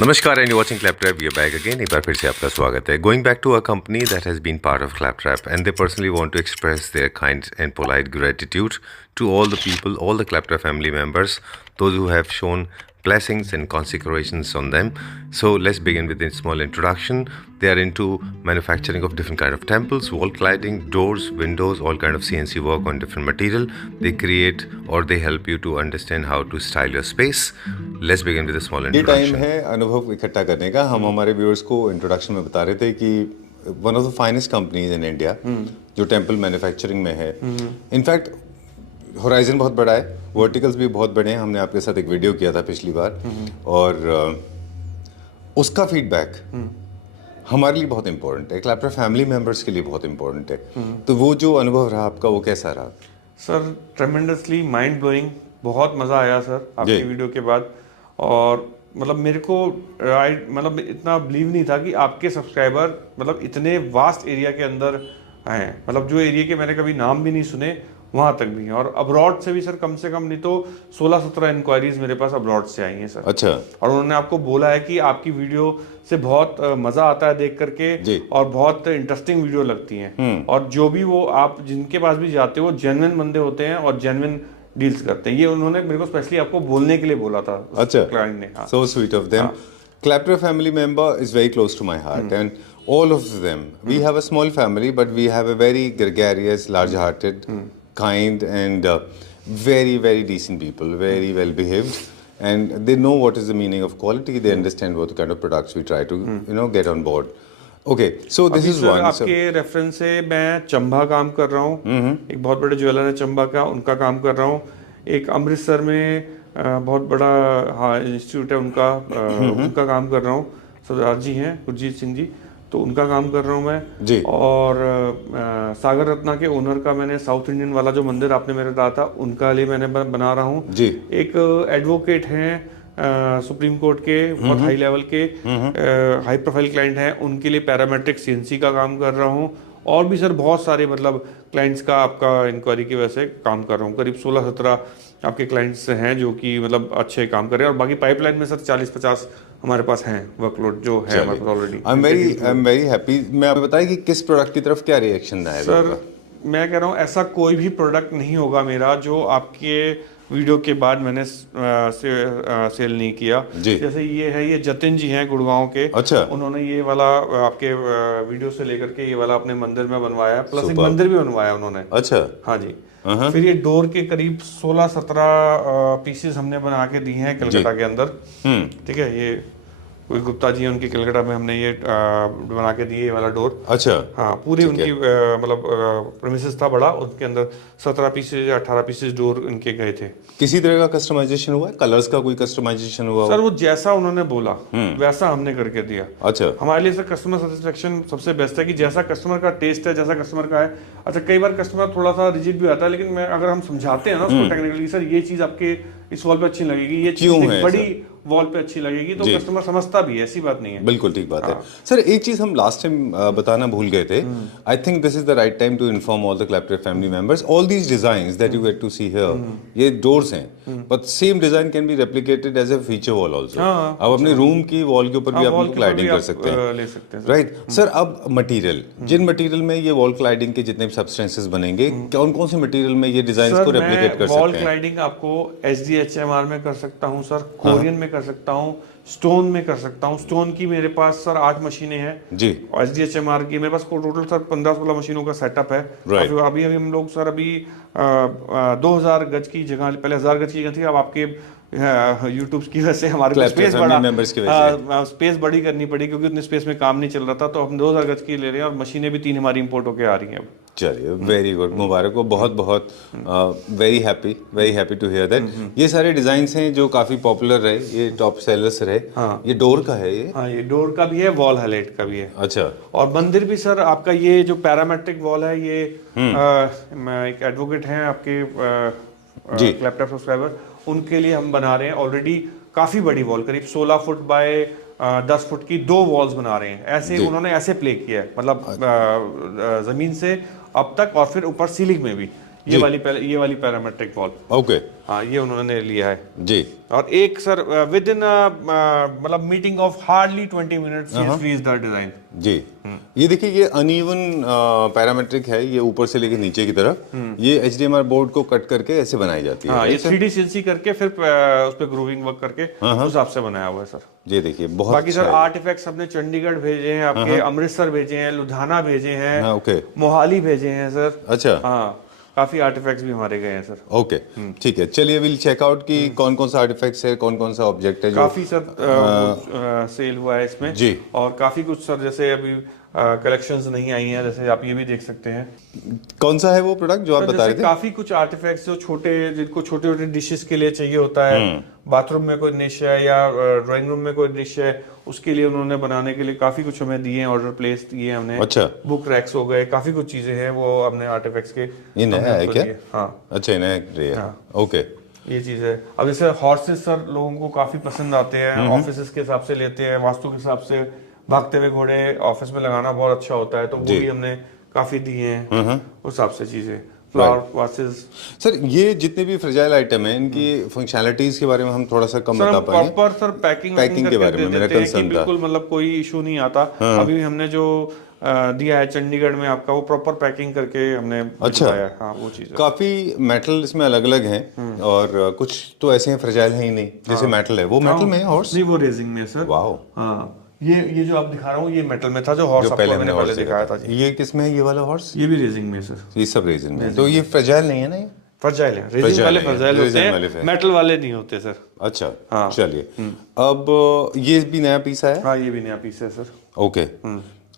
नमस्कार and watching Claptrap we are back again. एक बार फिर से आपका स्वागत है। Going back to a company that has been part of Claptrap and they personally want to express their kind and polite gratitude to all the people, all the Claptrap family members, those who have shown blessings and consecrations on them. So let's begin with a small introduction. They are into manufacturing of different kind of temples, wall cladding, doors, windows, all kind of CNC work on different material. They create or they help you to understand how to style your space. Let's begin with a small ये time introduction. है अनुभव इकट्ठा करने का। हम हमारे viewers को introduction में बता रहे थे कि one of the finest companies in India जो टेम्पल मैन्युफैक्चरिंग में है। इनफैक्ट होराइजन बहुत बड़ा है, वर्टिकल्स भी बहुत बड़े हैं। हमने आपके साथ एक वीडियो किया था पिछली बार और उसका फीडबैक हमारे लिए बहुत इंपॉर्टेंट है, क्लैपट्रैप फैमिली मेम्बर्स के लिए बहुत इंपॉर्टेंट है। तो वो जो अनुभव रहा आपका वो कैसा रहा? सर ट्रेमेंडसली माइंड ब्लोइंग, बहुत मज़ा आया सर आपकी वीडियो के बाद। और मतलब मेरे को मतलब इतना बिलीव नहीं था कि आपके सब्सक्राइबर मतलब इतने वास्ट एरिया के अंदर हैं। मतलब जो एरिया के मैंने कभी नाम भी नहीं सुने वहाँ तक भी हैं। और अब्रॉड से भी सर कम से कम नहीं तो 16-17 इंक्वायरीज मेरे पास अब्रॉड से आई हैं सर। अच्छा। और उन्होंने आपको बोला है कि आपकी वीडियो से बहुत मज़ा आता है देख करके और बहुत इंटरेस्टिंग वीडियो लगती हैं। और जो भी वो आप जिनके पास भी जाते हो जेन्युइन बंदे होते हैं और जेन्युइन डील्स करते हैं। ये उन्होंने मेरे को स्पेशली आपको बोलने के लिए बोला था। अच्छा, क्लाइंट ने। हाँ। so sweet of them. Claptrap family member is very close to my heart and all of them. We have a small family but we have a very gregarious, large-hearted, kind and very, very decent people, very well behaved, and they know what is the meaning of quality. They understand what kind of products we try to get on board. Okay, so this is one. आपके reference से मैं चंबा काम कर रहा हूँ। एक बहुत बड़े ज्वेलर है चंबा का, उनका काम कर रहा हूँ। एक अमृतसर में बहुत बड़ा इंस्टीट्यूट है उनका, उनका काम कर रहा हूँ। सरदार जी हैं गुरजीत सिंह जी, तो उनका काम कर रहा हूँ मैं जी। और सागर रत्ना के ओनर का मैंने साउथ इंडियन वाला जो मंदिर आपने मेरे कहा था उनका लिए मैंने बना रहा हूँ जी। एक एडवोकेट हैं सुप्रीम कोर्ट के, बहुत हाई लेवल के हाई प्रोफाइल क्लाइंट हैं, उनके लिए पैरामेट्रिक सीएनसी का काम कर रहा हूँ। और भी सर बहुत सारे मतलब क्लाइंट्स का आपका इंक्वायरी की वजह से काम कर रहा हूँ। करीब 16-17 आपके क्लाइंट्स हैं जो कि मतलब अच्छे काम कर रहे हैं। और बाकी पाइपलाइन में सर 40-50 हमारे पास हैं वर्कलोड जो है हमारे पास already. I am very happy. मैं आपको बताया कि किस प्रोडक्ट की तरफ क्या रिएक्शन है सर। मैं कह रहा हूँ ऐसा कोई भी प्रोडक्ट नहीं होगा मेरा जो आपके वीडियो के बाद मैंने सेल नहीं किया। जैसे ये है, ये जतिन जी हैं गुड़गांव के। अच्छा। उन्होंने ये वाला आपके वीडियो से लेकर के ये वाला अपने मंदिर में बनवाया, प्लस एक मंदिर भी बनवाया उन्होंने। अच्छा। हाँ जी। फिर ये डोर के करीब 16-17 पीसेस हमने बना के दिए हैं कलकत्ता के अंदर। ठीक है, ये कोई गुप्ता जी हैं उनकी कलकत्ता में हमने ये बना के दिए ये वाला डोर। अच्छा। हाँ, पूरी उनकी मतलब प्रेमिसेस था बड़ा, उनके अंदर 17 पीसेज या 18 पीसेज डोर इनके गए थे। किसी तरह का कस्टमाइजेशन हुआ है? कलर्स का कोई कस्टमाइजेशन हुआ? सर वो जैसा उन्होंने बोला वैसा हमने करके दिया। अच्छा। हमारे लिए सर कस्टमर सेटिस्फेक्शन सबसे बेस्ट है कि जैसा कस्टमर का टेस्ट है, जैसा कस्टमर का है। अच्छा, कई बार कस्टमर थोड़ा सा रिजिड भी आता है, लेकिन मैं अगर हम समझाते हैं ना उसको टेक्निकली, सर ये चीज आपके इस वॉल पे अच्छी लगेगी, ये चीज बड़ी वॉल पे अच्छी लगेगी, तो कस्टमर समझता भी है, ऐसी बात नहीं है। बिल्कुल ठीक बात है। सर एक चीज हम लास्ट टाइम बताना भूल गए थे। I think this is the right time to inform all the Claptrap family members, all these designs that you get to see here, ये डोर्स हैं, but same design can be replicated as a feature wall also. आप अपने room की wall के ऊपर भी आप cladding कर सकते हैं, ले सकते हैं। Right sir. अब मटेरियल, जिन मटेरियल में ये वॉल क्लाइडिंग के जितने भी सब्सटेंसेस बनेंगे, कौन कौन से मटेरियल में ये डिजाइन को रेप्लिकेट कर सकते हैं? वॉल क्लाइडिंग आपको SDHMR में कर सकता हूँ सर, कोरियन में कर सकता हूँ, स्टोन में कर सकता हूँ। स्टोन की मेरे पास सर 8 मशीनें हैं जी। और SDHMR की मेरे पास टोटल सर 15-16 मशीनों का सेटअप है। अभी हम लोग सर अभी 2000 गज की जगह, पहले 1000 गज की जगह थी, अब आपके यूट्यूब की वजह से हमारे स्पेस बड़ी करनी पड़ी क्योंकि उतने स्पेस में काम नहीं चल रहा था, तो हम 2000 गज की ले रहे हैं और मशीनें भी 3 हमारी इंपोर्ट होकर आ रही हैं अब। चलिए, वेरी गुड, मुबारक हो, बहुत बहुत very happy to hear that. ये सारे डिजाइन्स हैं जो काफी पॉपुलर रहे, ये टॉप सेलर्स रहे। हाँ। ये डोर का है, ये? हाँ, ये डोर का भी है, वॉल हाईलाइट का भी है। अच्छा। और मंदिर भी सर आपका ये जो पैरामेट्रिक वॉल है, ये एक एडवोकेट हैं आपके क्लैपट्रैप सब्सक्राइबर, उनके लिए हम बना रहे हैं ऑलरेडी काफी बड़ी वॉल, करीब 16 फुट बाय 10 फुट की 2 वॉल्स बना रहे हैं। ऐसे उन्होंने ऐसे प्ले किया है, मतलब जमीन से अब तक और फिर ऊपर सीलिंग में भी ये वाली पैरामेट्रिक वॉल, ओके हाँ ये उन्होंने लिया है जी। और एक सर विद इन मतलब मीटिंग ऑफ हार्डली 20 मिनट्स ही हैज रीच्ड द डिजाइन जी। ये देखिए, ये अनइवन पैरामेट्रिक है, ये ऊपर से लेके नीचे की तरफ, ये HDMI बोर्ड को कट करके ऐसे बनाई जाती है। हाँ, ये 3D CNC करके फिर उस पे ग्रूविंग वर्क करके उस हिसाब से बनाया हुआ है सर। ये देखिए बहुत बाकी सर आर्टिफैक्ट्स हमने चंडीगढ़ भेजे हैं आपके, अमृतसर भेजे हैं, लुधियाना भेजे हैं, ओके, मोहाली भेजे हैं सर। अच्छा हाँ, काफी आर्टिफैक्ट्स भी हमारे गए हैं सर। ओके ठीक है, चलिए विल चेक आउट कि कौन कौन सा आर्टिफैक्ट्स है, कौन कौन सा ऑब्जेक्ट है जो काफी सर सेल हुआ है इसमें जी। और काफी कुछ सर जैसे अभी कलेक्शंस नहीं आई हैं, जैसे आप ये भी देख सकते हैं। कौन सा है वो प्रोडक्ट जो आप बता रहे थे? काफी कुछ आर्टिफैक्ट्स जो जिनको छोटे छोटे डिशेस के लिए चाहिए होता है, बाथरूम में कोई डिश है या ड्राइंग रूम में कोई डिश है, उसके लिए उन्होंने बनाने के लिए काफी कुछ हमें दिए हैं, ऑर्डर प्लेस किए हमने। अच्छा, बुक रैक्स हो गए, काफी कुछ चीजें हैं वो हमने आर्टिफैक्ट्स के। ये नया है क्या? हाँ अच्छा, नया है। हाँ। ओके, ये चीज है। अब जैसे हॉर्सेस सर लोगों को काफी पसंद आते हैं, ऑफिस के हिसाब से लेते हैं, वास्तु के हिसाब से भागते हुए घोड़े ऑफिस में लगाना बहुत अच्छा होता है, तो वो भी हमने काफी दिए हैं उस हिसाब से चीजें। फ्लावर वासेस सर ये जितने भी फ्रेजाइल आइटम है, इनकी फंक्शनैलिटीज के बारे में हम थोड़ा सा कम बता पाएंगे? प्रॉपर सर पैकिंग के बारे में मेरा कंसर्न था। बिल्कुल, मतलब कोई इशू नहीं आता। अभी हमने जो दिया है चंडीगढ़ में आपका, वो प्रॉपर पैकिंग करके हमने अच्छा, हाँ वो चीज काफी मेटल इसमें अलग अलग हैं और कुछ तो ऐसे हैं फ्रेजाइल है ही नहीं, जैसे मेटल है वो मेटल में है, हॉर्स नहीं वो रेजिंग में सर। वाओ, हाँ ये जो आप दिखा रहा हूँ ये मेटल में था, जो हॉर्स आपको मैंने पहले दिखाया था जी। ये किस में है ये वाला हॉर्स? ये भी रेजिंग में सर। ये सब रेजिन में, तो ये फ्रेजाइल नहीं है ना? ये फ्रेजाइल है, रेजिन वाले फ्रेजाइल होते हैं, मेटल वाले नहीं होते सर। अच्छा हाँ। चलिए, अब ये भी नया पीस है? हाँ ये भी नया पीस है सर। ओके,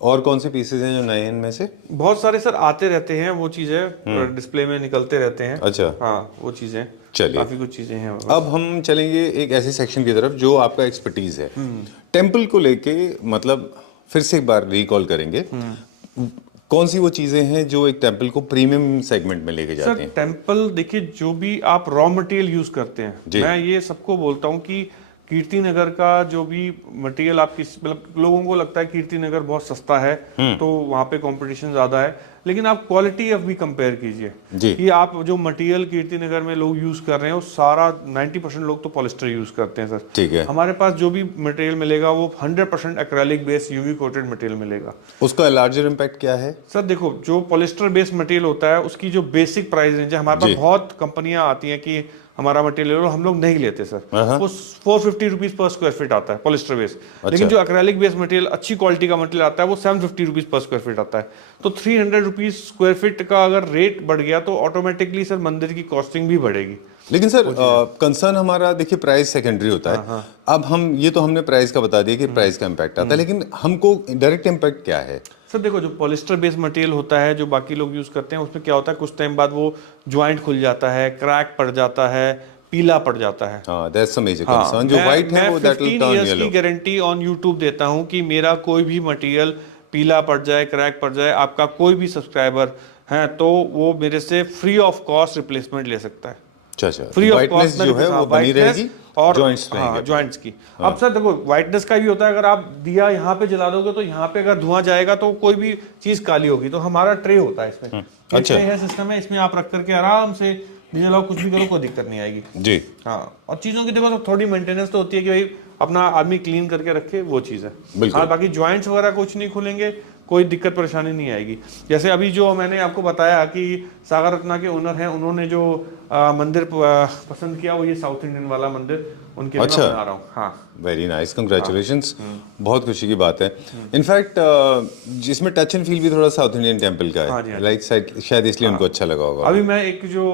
और कौन से पीसेज हैं जो नए हैं इनमें से? बहुत सारे सर आते रहते हैं, वो चीजें डिस्प्ले में निकलते रहते हैं। अच्छा हाँ वो चीजें, चलिए काफी कुछ चीजें हैं। अब हम चलेंगे एक ऐसे सेक्शन की तरफ जो आपका एक्सपर्टीज है, टेम्पल को लेके, मतलब फिर से एक बार रिकॉल करेंगे, कौन सी वो चीजें हैं जो एक टेम्पल को प्रीमियम सेगमेंट में लेके जाते हैं? टेम्पल देखिए, जो भी आप रॉ मटेरियल यूज करते हैं, मैं ये सबको बोलता हूँ कि कीर्ति नगर का जो भी मटेरियल आपकी, मतलब लोगों को लगता है कीर्ति नगर बहुत सस्ता है तो वहाँ पे कंपटीशन ज्यादा है, लेकिन आप क्वालिटी ऑफ भी कंपेयर कीजिए कि आप जो मटेरियल कीर्ति नगर में लोग यूज कर रहे हैं वो सारा 90% लोग तो पॉलिस्टर यूज करते हैं सर। ठीक है, हमारे पास जो भी मटेरियल मिलेगा वो 100% acrylic base UV coated material मिलेगा। उसका लार्जर इम्पैक्ट क्या है सर? देखो, जो पॉलिस्टर बेस्ड मटेरियल होता है उसकी जो बेसिक प्राइस रेंज है, हमारे पास बहुत कंपनियां आती हैं कि हमारा मटेरियल हम लोग नहीं लेते सर, वो 450 रुपीज पर स्क्वायर फीट आता है पॉलिस्टर बेस। लेकिन जो एक्रेलिक बेस्ड मटेरियल अच्छी क्वालिटी का मटेरियल आता है वो 750 रुपीज पर स्क्वायर फीट आता है। तो 300 रुपीज स्क्वायर फीट का अगर रेट बढ़ गया तो ऑटोमेटिकली सर मंदिर की कॉस्टिंग भी बढ़ेगी। लेकिन सर कंसर्न हमारा, देखिए प्राइस सेकेंडरी होता है। अब हम ये तो हमने प्राइस का बता दिया कि प्राइस का इम्पैक्ट आता है, लेकिन हमको डायरेक्ट इम्पैक्ट क्या है? सर देखो, जो पॉलिस्टर बेस्ड मटेरियल होता है जो बाकी लोग यूज करते हैं, उसमें क्या होता है कुछ टाइम बाद वो ज्वाइंट खुल जाता है, क्रैक पड़ जाता है, पीला पड़ जाता है। That's a major concern. जो व्हाइट है वो दैट विल टर्न येलो। की गारंटी ऑन यूट्यूब देता हूं कि मेरा कोई भी मटेरियल पीला पड़ जाए, क्रैक पड़ जाए, आपका कोई भी सब्सक्राइबर है तो वो मेरे से फ्री ऑफ कॉस्ट रिप्लेसमेंट ले सकता है। अच्छा, फ्री ऑफ कॉस्ट जो है वो बनी रहेगी और जॉइंट्स की। अब सर देखो, व्हाइटनेस का भी होता है, अगर आप दिया यहाँ पे जला दोगे तो यहाँ पे अगर धुआं जाएगा तो कोई भी चीज काली होगी। तो हमारा ट्रे होता है इसमें, अच्छा है सिस्टम है, इसमें आप रख करके आराम से दिया जलाओ, कुछ भी करो, कोई दिक्कत नहीं आएगी जी। हाँ, और चीजों की देखो तो थोड़ी मेंटेनेंस तो होती है कि भाई अपना आदमी क्लीन करके रखे, वो चीज है। हाँ, बाकी ज्वाइंट्स वगैरह कुछ नहीं खुलेंगे, कोई दिक्कत परेशानी नहीं आएगी। जैसे अभी जो मैंने आपको बताया कि सागर रत्ना के ओनर हैं, उन्होंने जो मंदिर पसंद किया वो ये साउथ इंडियन वाला मंदिर उनके लिए मैं बना रहा हूँ। हाँ, वेरी नाइस, कंग्रेचुलेशंस, बहुत खुशी की बात है। इनफैक्ट जिसमें टच एंड फील भी थोड़ा साउथ इंडियन टेम्पल का है, लाइक शायद इसलिए उनको अच्छा लगा होगा। अभी मैं एक जो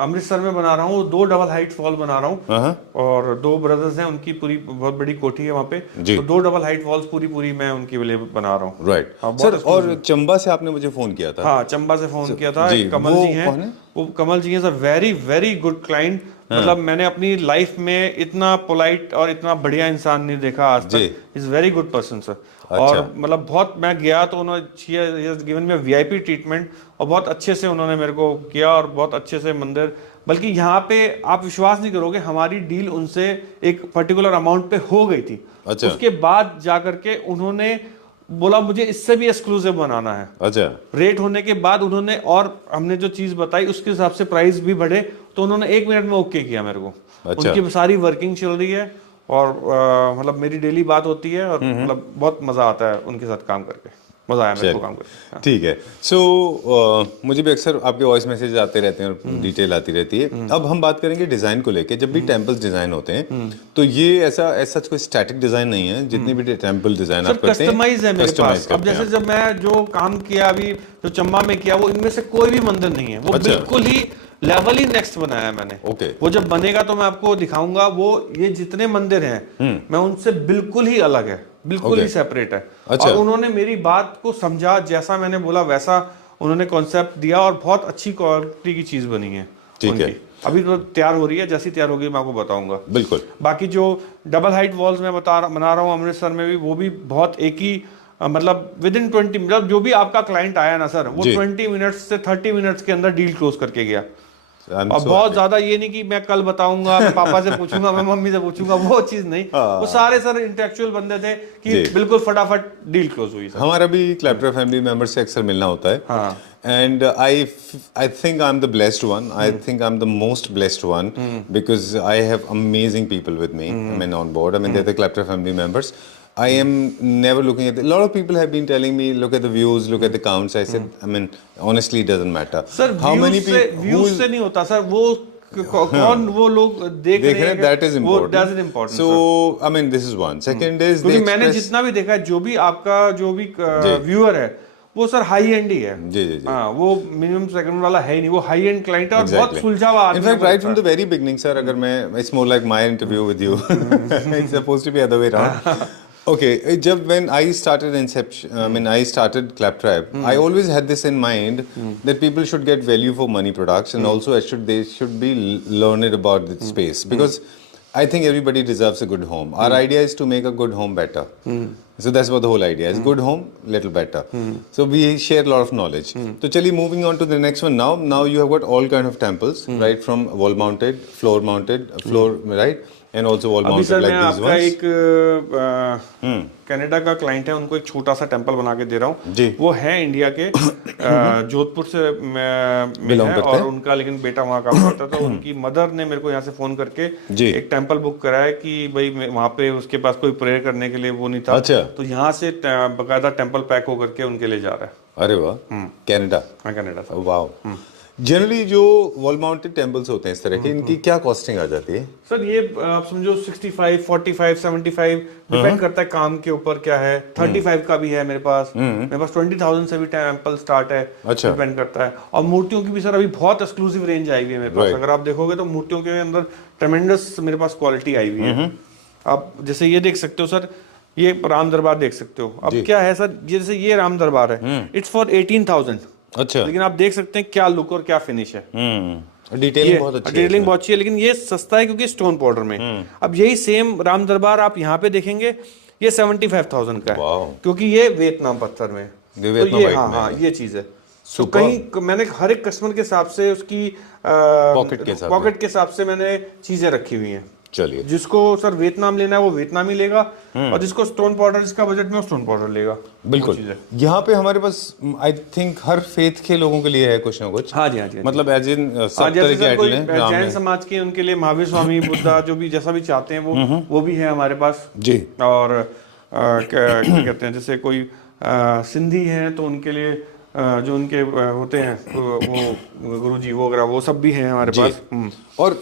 अमृतसर में बना रहा हूँ, 2 डबल हाइट वॉल बना रहा हूँ, और 2 ब्रदर्स हैं, उनकी पूरी बहुत बड़ी कोठी है वहाँ पे, तो 2 डबल हाइट वॉल्स पूरी मैं उनके लिए बना रहा हूँ। राइट सर, और चंबा से आपने मुझे फोन किया था? हाँ, चंबा से फोन किया था, कमल जी हैं, वो कमल जी हैं sir, very very good client. मतलब मैंने अपनी लाइफ में इतना पोलाइट और इतना बढ़िया इंसान नहीं देखा आज तक। Is very good person sir. और मतलब बहुत, मैं गया तो उन्होंने गिवन में वीआईपी ट्रीटमेंट, और बहुत अच्छे से उन्होंने मेरे को किया, और बहुत अच्छे से मंदिर, बल्कि यहाँ पे आप विश्वास नहीं करोगे, हमारी डील उनसे एक पर्टिकुलर अमाउंट पे हो गई थी। अच्छा। उसके बाद जाकर के उन्होंने बोला मुझे इससे भी एक्सक्लूसिव बनाना है। अच्छा, रेट होने के बाद उन्होंने, और हमने जो चीज बताई उसके हिसाब से प्राइस भी बढ़े, तो उन्होंने 1 मिनट में ओके किया मेरे को। अच्छा। उनकी सारी वर्किंग चल रही है और मतलब मेरी डेली बात होती है और मतलब बहुत मजा आता है उनके साथ काम करके, मजा आया मेरे को काम करके। ठीक है। सो मुझे भी अक्सर आपके वॉइस मैसेज आते रहते हैं और डिटेल आती रहती है। अब हम बात करेंगे डिजाइन को लेके। जब भी टेम्पल्स डिजाइन होते हैं तो ये ऐसा कोई स्टैटिक डिजाइन नहीं है, जितनी भी टेम्पल डिजाइन आप करते हैं कस्टमाइज है मेरे पास। अब जैसे जब मैं जो काम किया अभी जो चंबा में किया, वो इनमें से कोई भी मंदिर नहीं है, वो अच्छा। बिल्कुल ही लेवल ही नेक्स्ट बनाया है मैंने। ओके। वो जब बनेगा तो मैं आपको दिखाऊंगा। वो ये जितने मंदिर हैं मैं उनसे बिल्कुल ही अलग है, बिल्कुल ही सेपरेट है। अच्छा। और उन्होंने मेरी बात को समझा, जैसा मैंने बोला वैसा उन्होंने कॉन्सेप्ट दिया और बहुत अच्छी क्वालिटी की चीज बनी है। ठीक है। अभी तो तैयार हो रही है, जैसी तैयार होगी मैं आपको बताऊंगा। बिल्कुल। बाकी जो डबल हाइट वॉल्स मैं बना रहा हूँ अमृतसर में भी, वो भी बहुत एक ही मतलब विद इन 20, मतलब जो भी आपका क्लाइंट आया ना सर, वो 20 मिनट्स से 30 मिनट्स के अंदर डील क्लोज करके गया। और बहुत ज्यादा ये नहीं कि मैं कल बताऊंगा, मैं पापा से पूछूंगा, मैं मम्मी से पूछूंगा, वो चीज नहीं। वो सारे सर इंटेलेक्चुअल बंदे थे कि बिल्कुल फटाफट डील क्लोज हुई। हमारा भी क्लैपट्रैप फैमिली मेंबर से अक्सर मिलना होता है। हाँ। And I think I'm the blessed one. I think I'm the most blessed one because I have amazing people with me. I mean, on board. I mean, they're the Claptrap family members. I am never looking at. A lot of people have been telling me, look at the views, look at the counts. I said, I mean, honestly, it doesn't matter. Sir, how many people? Views से नहीं होता sir, वो कौन वो लोग देख रहे हैं, that is important. That is important. So, I mean, this is one. Second is क्योंकि मैंने जितना भी देखा है, जो भी आपका जो भी व्यूअर है वो सर हाई एंड ही है। जी जी जी। हाँ, वो मिनिमम सेकंड वाला है ही नहीं, वो हाई एंड क्लाइंट है और बहुत सुलझा हुआ आदमी है। In fact right from the very beginning sir, अगर मैं, it's more like my interview with you, it's supposed to be other way around. Okay, जब when I started Inception, I mean I started Claptrap, I always had this in mind that people should get value for money products, and also they should be learned about the space, because I think everybody deserves a good home. Our idea is to make a good home better. So that's what the whole idea is. Good home, little better. So we share a lot of knowledge. So chali, moving on to the next one now. Now you have got all kind of temples, right? From wall mounted, floor mounted, right? And also wall अभी mounted sir like मैं these आपका ones. एक Canada का client है, उनको एक छोटा सा टेंपल बना के दे रहा हूँ। जी। वो है इंडिया के जोधपुर से में Belong है, करते और हैं। उनका लेकिन बेटा वहाँ काम करता था। उनकी मदर ने मेरे को यहाँ से फोन करके जी। एक टेंपल बुक कराया कि भाई वहाँ पे उसके पास कोई प्रेयर करने के लिए वो नहीं था। अच्छा। तो यहाँ से बकायदा टेंपल पैक होकर के उनके लिए जा रहा है। अरे वाह, कनाडा। हाँ, कनाडा था। वाह। जनरली जो वॉल माउंटेड टेम्पल्स होते हैं इस तरह के, इनकी क्या कॉस्टिंग आ जाती है? सर ये आप समझो 65, 45, 75 डिपेंड करता है काम के ऊपर क्या है। 35 का भी है मेरे पास, 20,000 से भी टेम्पल स्टार्ट है। अच्छा। डिपेंड करता है। और मूर्तियों की भी सर अभी बहुत एक्सक्लूसिव रेंज आई हुई है मेरे पास। Right. अगर आप देखोगे तो मूर्तियों के अंदर ट्रेमेंडस मेरे पास क्वालिटी आई हुई है। आप जैसे ये देख सकते हो सर, ये राम दरबार देख सकते हो। अब क्या है सर, जैसे ये राम दरबार है, इट्स फॉर 18,000। अच्छा। लेकिन आप देख सकते हैं क्या लुक और क्या फिनिश है। डिटेलिंग बहुत अच्छी है। डिटेलिंग बहुत अच्छी है, लेकिन ये सस्ता है क्योंकि स्टोन पाउडर में। अब यही सेम राम दरबार आप यहाँ पे देखेंगे, ये 75,000 का है, क्योंकि ये वियतनाम पत्थर में। ये वियतनाम हाँ हाँ, ये चीज है। तो कहीं मैंने हर एक कस्टमर के हिसाब से उसकी पॉकेट के हिसाब से मैंने चीजें रखी हुई हैं। चलिए, जिसको सर वियतनाम लेना है वो वियतनाम ही लेगा, और जिसको स्टोन पाउडर, जिसका बजट में वो स्टोन पाउडर लेगा। बिल्कुल। यहाँ पे हमारे पास आई थिंक हर फेथ के लोगों के लिए है कुछ ना कुछ। हाँ जी, हाँ जी। मतलब एज इन सब तरह के आइटम हैं। जैन समाज के उनके लिए महावीर स्वामी, बुद्धा, जो भी जैसा भी चाहते हैं वो भी है हमारे पास जी। और क्या कहते हैं, जैसे कोई सिंधी हैं तो उनके लिए जो उनके होते हैं वो गुरुजी वो वगैरह, वो सब भी हैं हमारे पास। और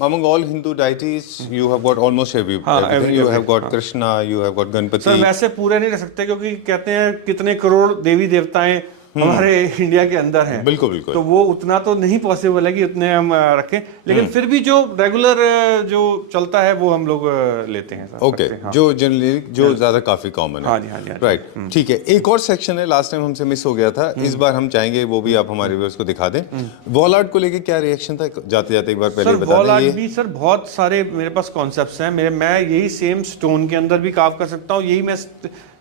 among all Hindu deities you have got almost everything. You have got Krishna, you have got Ganpati. Sir वैसे पूरे नहीं रह सकते, क्योंकि कहते हैं कितने करोड़ देवी देवताएं हमारे इंडिया के अंदर हैं। बिल्कुल बिल्कुल। तो वो उतना तो नहीं पॉसिबल है कि उतने हम रखें, लेकिन फिर भी जो रेगुलर जो चलता है वो हम लोग लेते हैं सर। ओके, जो जनरली जो ज्यादा काफी कॉमन है। हाँ जी, हाँ जी। राइट, ठीक है। एक और सेक्शन है, लास्ट टाइम हमसे मिस हो गया था, इस बार हम चाहेंगे वो भी आप हमारे व्यूअर्स को दिखा दें। वॉल आर्ट को लेके क्या रिएक्शन था, जाते जाते एक बार पहले बता वॉल दें। आर्ट भी सर बहुत सारे मेरे पास कॉन्सेप्ट्स हैं। मैं यही सेम स्टोन के अंदर भी कार्व कर सकता हूँ, यही मैं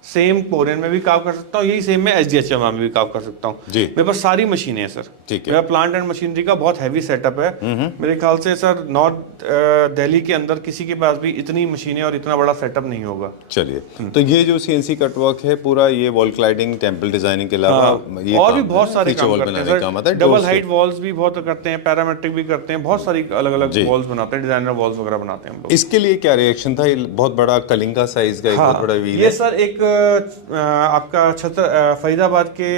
सेम कोरियन में भी काम कर सकता हूँ, यही सेम मैं SDHMR में भी काम कर सकता हूँ। जी। मेरे पास सारी मशीनें हैं सर। ठीक है। मेरा प्लांट एंड मशीनरी का बहुत हैवी सेटअप है। मेरे ख्याल से सर नॉर्थ दिल्ली के अंदर किसी के पास भी इतनी मशीनें और इतना बड़ा सेटअप नहीं होगा। चलिए, तो ये जो CNC कटवर्क है पूरा, ये वॉल क्लाइडिंग, टेम्पल डिजाइनिंग के अलावा ये और भी काम बहुत है, सारे फीचर काम वॉल करते बनाने हैं का काम आता सर। है, डबल doors हाइट के। वॉल्स भी बहुत करते हैं, पैरामेट्रिक भी करते हैं, बहुत सारी अलग अलग वॉल्स बनाते हैं, डिजाइनर वॉल्स वगैरह बनाते हैं हम लोग। इसके लिए क्या रिएक्शन था? ये बहुत बड़ा कलिंगा साइज का एक बहुत बड़ा व्हील ये है। सर एक आपका फरीदाबाद के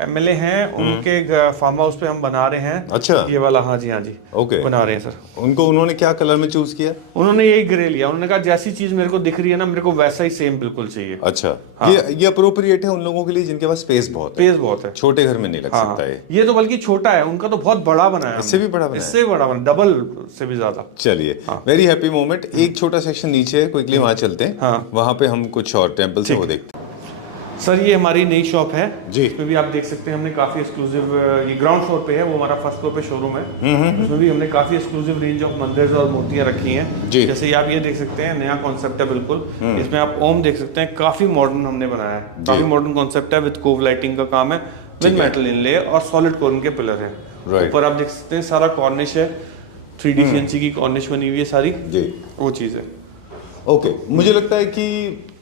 MLA हैं, उनके फार्म हाउस पे हम बना रहे हैं। अच्छा। ये वाला, हाँ जी हाँ जी, ओके। बना रहे हैं सर। उन्होंने क्या कलर में चूज किया? उन्होंने यही ग्रे लिया, उन्होंने कहा जैसी चीज मेरे को दिख रही है ना, मेरे को वैसा ही सेम बिल्कुल चाहिए। अच्छा। ये अप्रोप्रिएट है उन लोगों के लिए जिनके पास स्पेस बहुत है, स्पेस बहुत है, छोटे घर में नहीं लग सकता है। ये तो बल्कि छोटा है, उनका तो बहुत बड़ा बनाया है, इससे भी बड़ा बनाया है? इससे भी बड़ा बना, डबल से भी ज्यादा। चलिए, वेरी हैप्पी मोमेंट। एक छोटा सेक्शन नीचे है, क्विकली वहां चलते हैं, वहां पे हम कुछ और टेम्पल से वो देखते हैं। सर ये हमारी नई शॉप है जी। इसमें भी आप देख सकते हैं हमने काफी एक्सक्लूसिव, ये ग्राउंड फ्लोर पे है, वो हमारा फर्स्ट फ्लोर पे शोरूम है। उसमें भी हमने काफी एक्सक्लूसिव रेंज ऑफ मंदिर और मूर्तियां रखी हैं। जी। जैसे आप ये देख सकते हैं, नया कॉन्सेप्ट है बिल्कुल। इसमें आप ओम देख सकते हैं, काफी मॉडर्न हमने बनाया है, काफी मॉडर्न कॉन्सेप्ट है, विद कोव लाइटिंग का काम है, विद मेटल इनले और सॉलिड कोरन के पिलर है। ऊपर आप देख सकते हैं सारा कॉर्निश है, 3D CNC की कॉर्निश बनी हुई है सारी, जी, वो चीज है। ओके। मुझे लगता है कि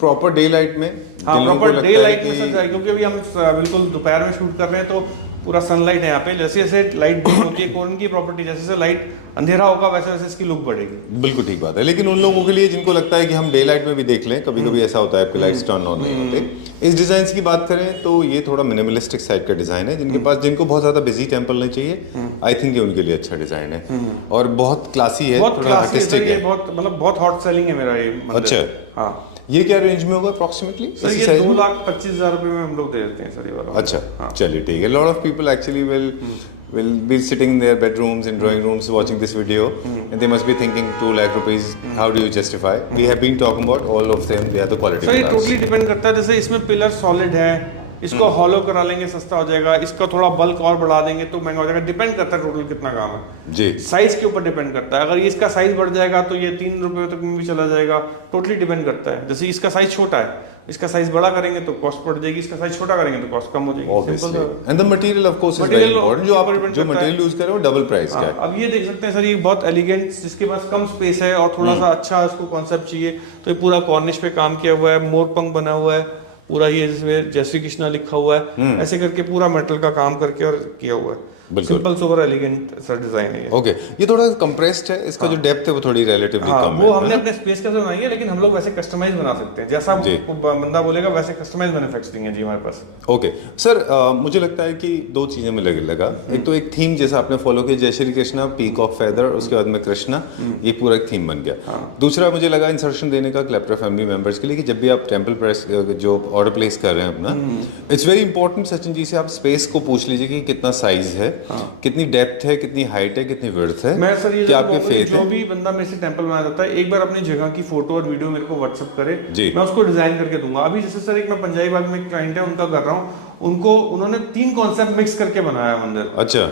प्रॉपर डे लाइट में, हाँ, प्रॉपर डे लाइट में सर जाए, क्योंकि अभी हम बिल्कुल दोपहर में शूट कर रहे हैं, तो पूरा सनलाइट है यहाँ पे। जैसे जैसे लाइट डिम होती है, कोरन की प्रॉपर्टी, जैसे जैसे लाइट अंधेरा होगा वैसे वैसे इसकी लुक बढ़ेगी। बिल्कुल ठीक बात है। लेकिन उन लोगों के लिए जिनको लगता है कि हम डे लाइट में भी देख लें, कभी कभी ऐसा होता है आपके लाइट्स टर्न ऑन नहीं होते। इस डिजाइन की बात करें तो ये थोड़ा मिनिमलिस्टिक साइड का डिजाइन है। जिनको बहुत ज्यादा बिजी टेम्पल नहीं चाहिए, आई थिंक ये उनके लिए अच्छा डिजाइन है और बहुत क्लासी है, बहुत थोड़ा क्लासी आर्टिस्टिक है। बहुत मतलब बहुत हॉट सेलिंग है मेरा ये मंदिर। अच्छा। हाँ ये क्या रेंज में होगा अप्रोक्सीमेटली? सर ये 2,25,000 रुपए में हम लोग दे देते हैं सर ये वाला। अच्छा, चलिए ठीक है। Lot of people actually will be sitting in their bedrooms and drawing rooms watching this video, and they must be thinking 2 lakh rupees, how do you justify? We have been talking about all of them, they are the quality sir ये cars. Totally depend करता है, जैसे इसमें pillar solid है, इसको hollow करा लेंगे सस्ता हो जाएगा, इसका थोड़ा बल्क और बढ़ा देंगे तो महंगा हो जाएगा। डिपेंड करता है टोटल कितना काम है जी, साइज के ऊपर डिपेंड करता है। अगर ये इसका साइज बढ़ जाएगा तो ये 3 रुपए तक में भी चला जाएगा, टोटली डिपेंड करता है। जैसे इसका साइज छोटा है, इसका साइज बड़ा करेंगे तो कॉस्ट बढ़ जाएगी, इसका साइज छोटा करेंगे तो कॉस्ट कम हो जाएगी। obviously. And the material of course is very important. जो मटेरियल यूज कर रहे हो डबल प्राइस का है। अब ये देख सकते हैं सर, ये बहुत एलिगेंट, जिसके पास कम स्पेस है और थोड़ा सा अच्छा इसको कॉन्सेप्ट चाहिए, तो ये पूरा कॉर्निश पे काम किया हुआ है, मोर पंख बना हुआ है पूरा, ये जिसमें जय श्री कृष्णा लिखा हुआ है, ऐसे करके पूरा मेटल का काम करके और किया हुआ है। Simple sober elegant sir design है ये। ओके, ये थोड़ा कंप्रेस्ड है, इसका जो डेप्थ है वो थोड़ी रिलेटिवली कम है। वो हमने अपने स्पेस के साथ बनाई है, लेकिन हम लोग वैसे कस्टमाइज बना सकते हैं, जैसा बंदा बोलेगा वैसे कस्टमाइज मैन्युफैक्चरिंग है जी हमारे पास। ओके सर, मुझे लगता है कि दो चीजें में लगा। एक तो एक थीम जैसा आपने फॉलो किया, जय Shri Krishna, peak of feather, उसके बाद में कृष्णा, ये पूरा एक थीम बन गया। दूसरा मुझे लगा इंसर्शन देने का क्लेप्ट्रा फैमिली मेंबर्स के लिए कि जब भी आप टेम्पल प्रेस जो ऑर्डर प्लेस कर रहे हैं अपना, it's very important Sachin ji से आप स्पेस को पूछ लीजिए कि कितना साइज है, कितनी डेप्थ है, कितनी हाइट है, कितनी विड्थ है। मैं सर ये क्या आपके फेथ जो भी बंदा मेरे से टेंपल बना जाता है, एक बार अपनी जगह की फोटो और वीडियो मेरे को व्हाट्सएप करे, मैं उसको डिजाइन करके दूंगा। अभी जैसे सर एक मैं पंजाबी बाग में एक क्लाइंट है, उनका कर रहा हूँ, उनको उन्होंने 3 कॉन्सेप्ट मिक्स करके बनाया मंदिर। अच्छा,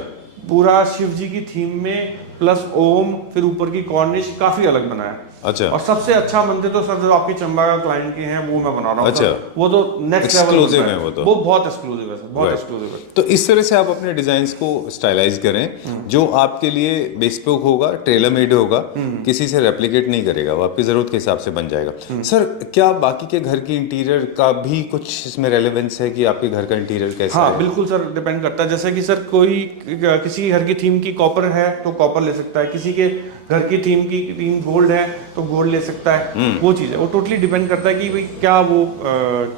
पूरा शिव जी की थीम में प्लस ओम, फिर ऊपर की कॉर्निश, काफी अलग बनाया। अच्छा, और सबसे अच्छा मंदिर तो सर जो आपकी चंबा का क्लाइंट के हैं वो मैं बना रहा हूँ। अच्छा, वो तो नेक्स्ट लेवल एक्सक्लूसिव है, वो बहुत एक्सक्लूसिव है सर, बहुत एक्सक्लूसिव है। तो इस तरह से आप अपने डिजाइन्स को स्टाइलाइज करें जो आपके लिए बेस्पोक होगा, टेलर मेड होगा, किसी से रेप्लिकेट नहीं करेगा, वो आपकी जरूरत के हिसाब से बन जाएगा। सर क्या बाकी के घर की इंटीरियर का भी कुछ इसमें रेलेवेंस है कि आपके घर का इंटीरियर कैसा है? हाँ बिल्कुल सर, डिपेंड करता है। जैसे कि सर कोई किसी घर की थीम की कॉपर है तो कॉपर ले सकता है, किसी के घर की थीम गोल्ड है तो गोल्ड ले सकता है, वो चीज है। वो टोटली डिपेंड करता है कि भाई क्या वो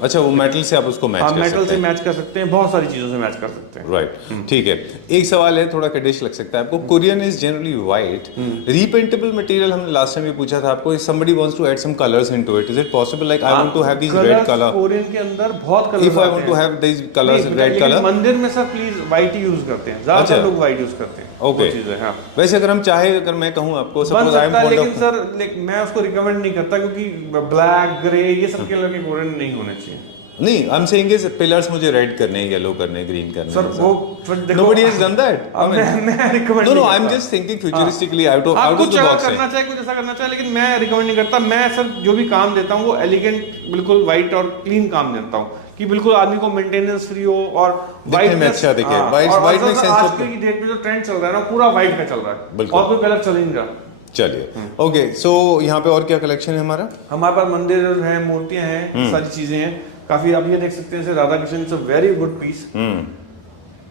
अच्छा, वो मेटल से आप उसको मैच कर सकते हैं। मेटल से मैच कर सकते हैं, बहुत सारी चीजों से मैच कर सकते हैं। राइट, ठीक है। एक सवाल है, थोड़ा कडिश लग सकता है आपको, Corian is generally white, repaintable material हमने लास्ट टाइम भी पूछा था आपको, somebody wants to add some colours into it, is it possible? Like I want to have this red colour, Corian के अंदर बहुत colour, if I want to have this colours, red colour. मंदिर में sir please white ही use करते हैं, ज्यादातर लोग व्हाइट यूज करते हैं। ओके, हाँ। वैसे अगर हम चाहे, अगर मैं कहूं आपको, suppose I am fond of, लेकिन सर मैं उसको रिकमेंड नहीं करता, क्योंकि ब्लैक, ग्रे, ये सब के लगे कोरियन नहीं होने चाहिए। नहीं, I am saying is pillars मुझे रेड करने हैं, येलो करने हैं, ग्रीन करने सर हैं। वो फिर देखो Nobody has done that. I mean, मैं recommend no, no, I'm just thinking futuristically out of आपको the चाहे box. करना चाहे कुछ ऐसा करना चाहे, लेकिन मैं रिकमेंड नहीं करता। मैं सर जो भी काम देता हूँ वो एलिगेंट, बिल्कुल वाइट और क्लीन काम देता हूँ कि बिल्कुल आदमी को मेंटेनेंस फ्री हो और दिखने में अच्छा दिखे। White makes sense आज of- की डेट में जो ट्रेंड चल रहा है ना, पूरा वाइट का चल रहा है, बिल्कुल। और कोई कलर चल ही नहीं रहा। चलिए, ओके, सो यहाँ पे और क्या कलेक्शन है हमारा? हमारे पास मंदिर है, मूर्तियां हैं, सारी चीजें हैं काफी। आप ये देख सकते हैं, जैसे Radha Krishna, it's a very good piece,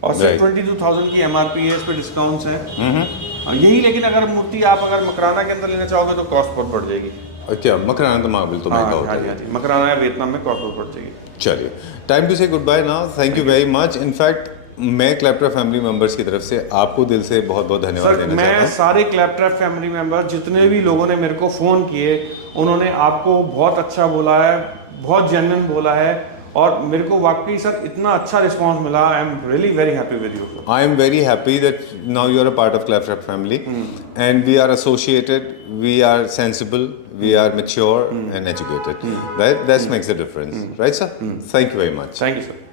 और सिर्फ 22,000 की एमआरपी है, इस पे डिस्काउंट्स हैं यही। लेकिन अगर मूर्ति आप अगर मकराना के अंदर लेना चाहोगे तो कॉस्ट बहुत बढ़ जाएगी। अच्छा, मकराना तो मार्बल तो महंगा होता है। हाँ जी, मकराना या वियतनाम में कॉस्ट बहुत बढ़ जाएगी। चलिए, time to say good bye now. Thank you very much. In fact मैं क्लैपट्रैप फैमिली मेंबर्स की तरफ से आपको दिल से बहुत बहुत धन्यवाद सर देना चाहता मैं हूँ। सारे क्लैपट्रैप फैमिली मेंबर, जितने भी लोगों ने मेरे को फ़ोन किए, उन्होंने आपको बहुत अच्छा बोला है, बहुत जेन्युइन बोला है, और मेरे को वाकई सर इतना अच्छा रिस्पांस मिला। I am really very happy with you. I am very happy that now you are a part of Claptrap family, and we are associated, we are sensible, we are mature and educated. That makes the difference, right, sir? Thank you very much. Thank you sir.